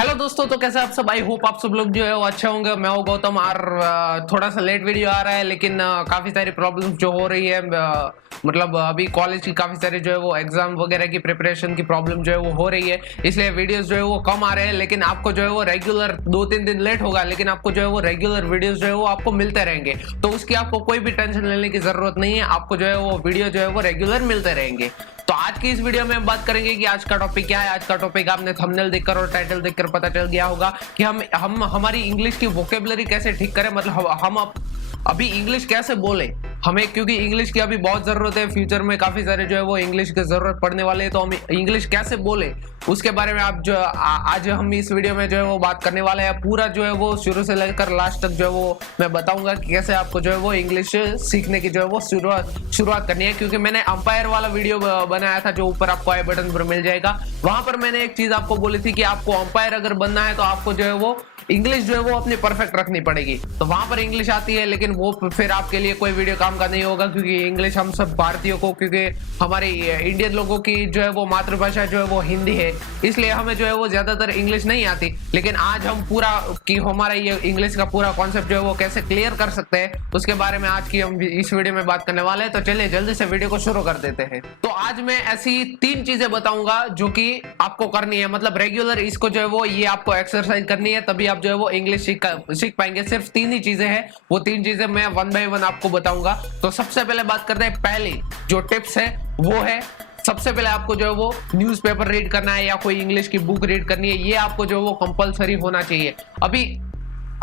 Hello दोस्तों, तो कैसे आप सब। आई होप आप सब लोग जो है वो अच्छे होंगे। मैं हूं गौतम और थोड़ा सा लेट वीडियो आ रहा है, लेकिन काफी सारी प्रॉब्लम्स जो हो रही है, मतलब अभी कॉलेज की काफी सारी जो है वो एग्जाम वगैरह की प्रिपरेशन की प्रॉब्लम जो है वो हो रही है, इसलिए वीडियोस जो है वो कम आ रहे हैं। लेकिन आपको जो है वो रेगुलर 2-3 दिन लेट होगा, लेकिन आपको जो है वो रेगुलर वीडियोस जो है वो आपको मिलते रहेंगे। तो उसकी आपको कोई भी टेंशन लेने की जरूरत नहीं है, आपको जो है वो वीडियो जो है वो रेगुलर मिलते रहेंगे। तो आज की इस वीडियो में हम बात करेंगे कि आज का टॉपिक क्या है। आज का टॉपिक आपने थंबनेल देखकर और टाइटल देखकर पता चल गया होगा कि हम हमारी इंग्लिश की वोकेबलरी कैसे ठीक करें, मतलब हम अभी इंग्लिश कैसे बोले हमें, क्योंकि इंग्लिश की अभी बहुत जरूरत है। फ्यूचर में काफी सारे जो है वो इंग्लिश की जरूरत पड़ने वाले हैं, तो हम इंग्लिश कैसे बोले उसके बारे में आप जो आज हम इस वीडियो में जो है वो बात करने वाले हैं। पूरा जो है वो शुरू से लेकर लास्ट तक जो है वो मैं बताऊंगा कि कैसे आपको जो है वो इंग्लिश सीखने की जो है वो शुरुआत करनी है। क्योंकि मैंने अंपायर वाला वीडियो बनाया था, जो ऊपर आपको आई बटन पर मिल जाएगा। वहां पर मैंने एक चीज आपको बोली थी कि आपको अंपायर अगर बनना है तो आपको जो है वो इंग्लिश जो है वो अपनी परफेक्ट रखनी पड़ेगी। तो वहां पर इंग्लिश आती है, लेकिन वो फिर आपके लिए कोई वीडियो काम का नहीं होगा, क्योंकि इंग्लिश हम सब भारतीयों को, क्योंकि हमारे इंडियन लोगों की जो है वो मातृभाषा जो है वो हिंदी है, इसलिए हमें जो है वो ज्यादातर इंग्लिश नहीं आती। लेकिन आज हम पूरा कि हमारा ये इंग्लिश का पूरा कॉन्सेप्ट जो है वो कैसे क्लियर कर सकते हैं, उसके बारे में आज की हम इस वीडियो में बात करने वाले हैं। तो चलिए जल्दी से वीडियो को शुरू कर देते हैं। तो आज मैं ऐसी 3 चीजें बताऊंगा जो कि आपको करनी है, मतलब रेगुलर इसको जो है वो ये आपको एक्सरसाइज करनी है, तभी आप जो है वो इंग्लिश सीख पाएंगे। सिर्फ 3 ही चीजें हैं, वो 3 चीजें मैं 1 बाय 1 आपको बताऊंगा। तो सबसे पहले बात करते हैं, पहली जो टिप्स है वो है, सबसे पहले आपको जो है वो न्यूज़पेपर रीड करना है या कोई इंग्लिश की बुक रीड करनी है। ये आपको जो है वो कंपलसरी होना चाहिए। अभी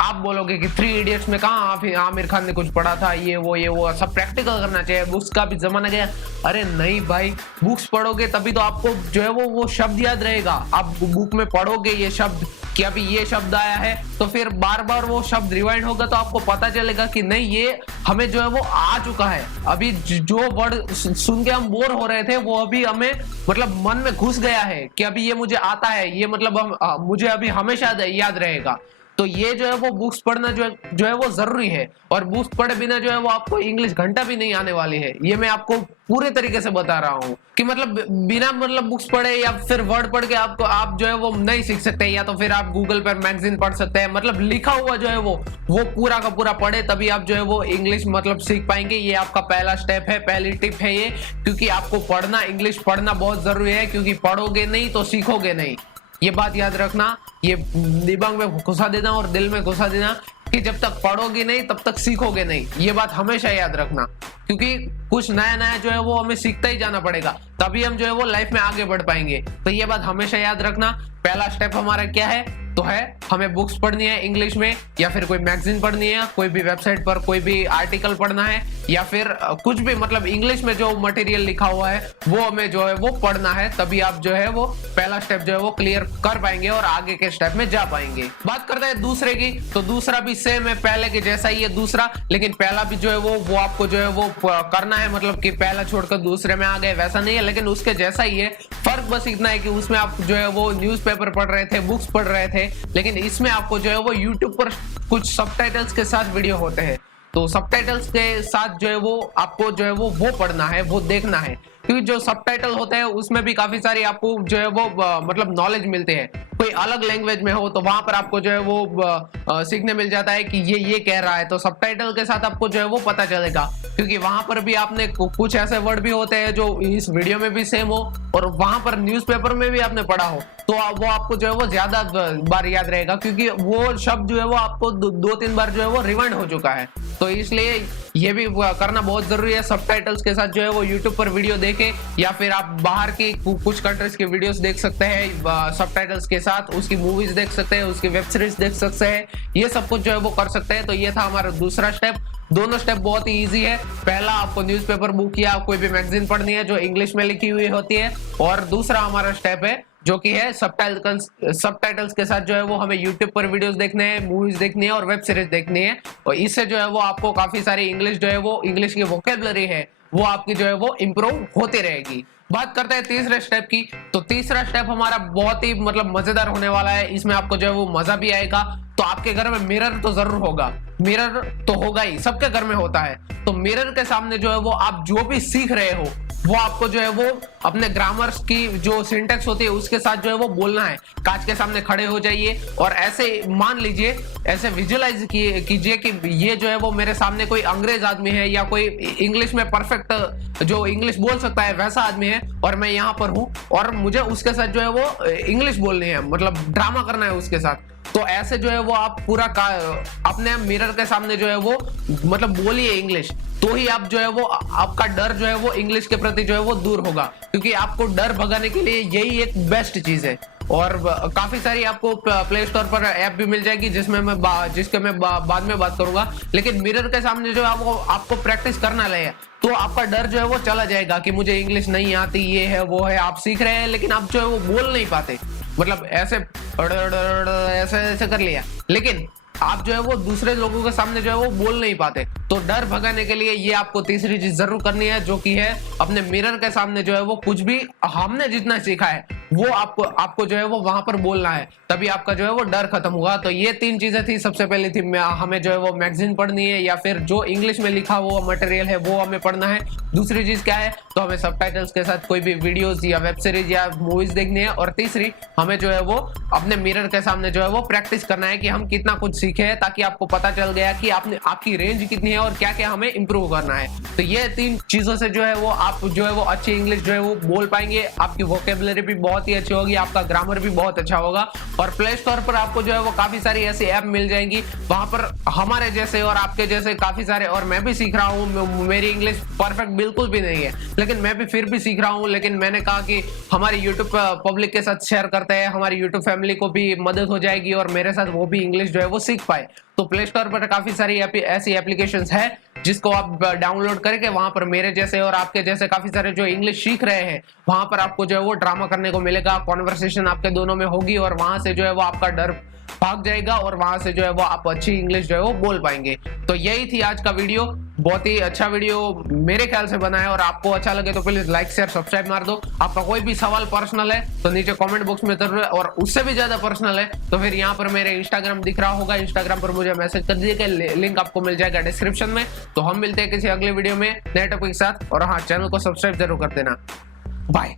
आप बोलोगे कि 3 इडियट्स में कहाँ आमिर खान ने कुछ पढ़ा था, ये वो सब प्रैक्टिकल करना चाहिए, बुक्स का भी जमाना गया। अरे नहीं भाई, बुक्स पढ़ोगे तभी तो आपको जो है वो शब्द याद रहेगा। आप बुक में पढ़ोगे ये शब्द कि अभी ये शब्द आया है, तो फिर बार बार वो शब्द रिवाइंड होगा, तो आपको पता चलेगा कि नहीं ये हमें जो है वो आ चुका है। अभी जो वर्ड सुन के हम बोर हो रहे थे वो अभी हमें मतलब मन में घुस गया है कि अभी ये मुझे आता है, ये मतलब मुझे अभी हमेशा याद रहेगा। तो ये जो है वो बुक्स पढ़ना जो है वो जरूरी है। और बुक्स पढ़े बिना जो है वो आपको इंग्लिश घंटा भी नहीं आने वाली है। ये मैं आपको पूरे तरीके से बता रहा हूँ कि मतलब बिना मतलब बुक्स पढ़े या फिर वर्ड पढ़ के आप जो है वो नहीं सीख सकते। या तो फिर आप गूगल पर मैगजीन पढ़ सकते हैं, मतलब लिखा हुआ जो है वो पूरा का पूरा पढ़े, तभी आप जो है वो इंग्लिश मतलब सीख पाएंगे। ये आपका पहला स्टेप है, पहली टिप है ये, क्योंकि आपको पढ़ना, इंग्लिश पढ़ना बहुत जरूरी है, क्योंकि पढ़ोगे नहीं तो सीखोगे नहीं। ये बात याद रखना, ये दिमाग में घुसा देना और दिल में घुसा देना कि जब तक पढ़ोगे नहीं तब तक सीखोगे नहीं। ये बात हमेशा याद रखना, क्योंकि कुछ नया नया जो है वो हमें सीखता ही जाना पड़ेगा, तभी हम जो है वो लाइफ में आगे बढ़ पाएंगे। तो ये बात हमेशा याद रखना। पहला स्टेप हमारा क्या है, तो है हमें बुक्स पढ़नी है इंग्लिश में, या फिर कोई मैगजीन पढ़नी है, कोई भी वेबसाइट पर कोई भी आर्टिकल पढ़ना है, या फिर कुछ भी मतलब इंग्लिश में जो मटेरियल लिखा हुआ है वो हमें जो है वो पढ़ना है। तभी आप जो है वो पहला स्टेप जो है वो क्लियर कर पाएंगे और आगे के स्टेप में जा पाएंगे। बात करते हैं दूसरे की, तो दूसरा भी सेम है पहले के जैसा ही है दूसरा, लेकिन पहला भी जो है वो आपको जो है वो करना है, मतलब कि पहला छोड़कर दूसरे में आ गए वैसा नहीं है, लेकिन उसके जैसा ही है। फर्क बस इतना है कि उसमें आप जो है वो न्यूज़पेपर पढ़ रहे थे, बुक्स पढ़ रहे थे, लेकिन इसमें आपको जो है वो यूट्यूब पर कुछ सबटाइटल्स के साथ वीडियो होते हैं। तो सबटाइटल्स के साथ जो है वो आपको जो है वो पढ़ना है, वो देखना है, क्योंकि जो सबटाइटल होते हैं उसमें भी काफी सारी आपको जो है वो मतलब नॉलेज मिलते हैं। कोई अलग लैंग्वेज में हो तो वहां पर आपको जो है वो सीखने मिल जाता है कि ये कह रहा है, तो सबटाइटल के साथ आपको जो है वो पता चलेगा, क्योंकि वहां पर भी आपने कुछ ऐसे वर्ड भी होते हैं जो इस वीडियो में भी सेम हो और वहां पर न्यूज़पेपर में भी आपने पढ़ा हो, तो वो आपको जो है वो ज्यादा बार याद रहेगा, क्योंकि वो शब्द जो है वो आपको 2-3 बार जो है वो रिवाइंड हो चुका है। तो इसलिए ये भी करना बहुत जरूरी है। सबटाइटल्स के साथ जो है वो यूट्यूब पर वीडियो देखें, या फिर आप बाहर की कुछ कंट्रीज के वीडियोस देख सकते हैं सबटाइटल्स के साथ, उसकी मूवीज देख सकते हैं, उसकी वेब सीरीज देख सकते हैं, ये सब कुछ जो है वो कर सकते हैं। तो ये था हमारा दूसरा स्टेप। दोनों स्टेप बहुत ही इजी है। पहला आपको न्यूज़पेपर बुक या कोई भी मैगजीन पढ़नी है जो इंग्लिश में लिखी हुई होती है, और दूसरा हमारा स्टेप है जो कि है सबटाइटल्स के साथ जो है वो हमें यूट्यूब पर वीडियोस देखने हैं, मूवीज देखनी है और वेब सीरीज देखनी है, और इससे जो है वो आपको काफी सारी इंग्लिश जो है वो इंग्लिश की वोकेबलरी है वो आपकी जो है वो इंप्रूव होती रहेगी। बात करते हैं तीसरे स्टेप की, तो तीसरा स्टेप हमारा बहुत ही मतलब मजेदार होने वाला है। इसमें आपको जो है वो मजा भी आएगा। तो आपके घर में मिरर तो जरूर होगा, मिरर तो होगा ही, सबके घर में होता है। तो मिरर के सामने जो है वो आप जो भी सीख रहे हो वो आपको जो है वो अपने ग्रामर्स की जो सिंटेक्स होती है उसके साथ जो है वो बोलना है। कांच के सामने खड़े हो जाइए और ऐसे मान लीजिए, ऐसे विजुअलाइज कीजिए कि ये जो है वो मेरे सामने कोई अंग्रेज आदमी है या कोई इंग्लिश में परफेक्ट जो इंग्लिश बोल सकता है वैसा आदमी है, और मैं यहाँ पर हूँ और मुझे उसके साथ जो है वो इंग्लिश बोलनी है, मतलब ड्रामा करना है उसके साथ। तो ऐसे जो है वो आप पूरा अपने मिरर के सामने जो है वो मतलब बोलिए इंग्लिश, तो ही आप जो है वो आपका डर जो है वो इंग्लिश के प्रति जो है वो दूर होगा, क्योंकि आपको डर भगाने के लिए यही एक बेस्ट चीज है। और काफी सारी आपको प्ले स्टोर पर ऐप भी मिल जाएगी जिसमें जिसके मैं बाद में बात करूंगा। लेकिन मिरर के सामने जो है वो आपको प्रैक्टिस करना लगे, तो आपका डर जो है वो चला जाएगा कि मुझे इंग्लिश नहीं आती, ये है वो है। आप सीख रहे हैं लेकिन आप जो है वो बोल नहीं पाते, मतलब ऐसे ऐसे ऐसे कर लिया, लेकिन आप जो है वो दूसरे लोगों के सामने जो है वो बोल नहीं पाते। तो डर भगाने के लिए ये आपको तीसरी चीज जरूर करनी है, जो कि है अपने मिरर के सामने जो है वो कुछ भी हमने जितना सीखा है वो आपको जो है वो वहां पर बोलना है, तभी आपका जो है वो डर खत्म होगा। तो ये 3 चीजें थी। सबसे पहले थी हमें जो है वो मैगजीन पढ़नी है या फिर जो इंग्लिश में लिखा हुआ मटेरियल है वो हमें पढ़ना है। दूसरी चीज क्या है, तो हमें सबटाइटल्स के साथ कोई भी वीडियोस या वेब सीरीज या मूवीज देखनी है। और तीसरी, हमें जो है वो अपने मिरर के सामने जो है वो प्रैक्टिस करना है कि हम कितना कुछ सीखे हैं, ताकि आपको पता चल गया कि आपकी रेंज कितनी है और क्या क्या हमें इंप्रूव करना है। तो ये 3 चीजों से जो है वो आप जो है वो अच्छी इंग्लिश जो है वो बोल पाएंगे। आपकी वोकेबुलरी भी बहुत ही अच्छी होगी, आपका ग्रामर भी बहुत अच्छा होगा। और प्ले स्टोर पर आपको जो है वो काफी सारी ऐसी ऐप मिल जाएंगी, वहां पर हमारे जैसे और आपके जैसे काफी सारे, और मैं भी सीख रहा हूँ। मेरी इंग्लिश परफेक्ट बिल्कुल भी नहीं है, लेकिन मैं भी फिर भी सीख रहा हूँ। लेकिन मैंने कहा कि हमारी यूट्यूब पब्लिक के साथ शेयर करते हैं, हमारी यूट्यूब फैमिली को भी मदद हो जाएगी और मेरे साथ वो भी इंग्लिश जो है वो सीख पाए। तो प्ले स्टोर पर काफी सारी ऐसी एप्लीकेशंस है जिसको आप डाउनलोड करके वहां पर मेरे जैसे और आपके जैसे काफी सारे जो इंग्लिश सीख रहे हैं, वहां पर आपको जो है वो ड्रामा करने को मिलेगा, कॉन्वर्सेशन आपके दोनों में होगी और वहां से जो है वो आपका डर भाग जाएगा और वहां से जो है वो आप अच्छी इंग्लिश जो है वो बोल पाएंगे। तो यही थी आज का वीडियो। बहुत ही अच्छा वीडियो मेरे ख्याल से बना है, और आपको अच्छा लगे तो प्लीज लाइक शेयर सब्सक्राइब मार दो। आपका कोई भी सवाल पर्सनल है तो नीचे कमेंट बॉक्स में जरूर, और उससे भी ज्यादा पर्सनल है तो फिर यहाँ पर मेरे इंस्टाग्राम दिख रहा होगा, इंस्टाग्राम पर मुझे मैसेज कर दीजिएगा, लिंक आपको मिल जाएगा डिस्क्रिप्शन में। तो हम मिलते हैं किसी अगले वीडियो में नए टॉपिक के साथ, और हाँ, चैनल को सब्सक्राइब जरूर कर देना। बाय।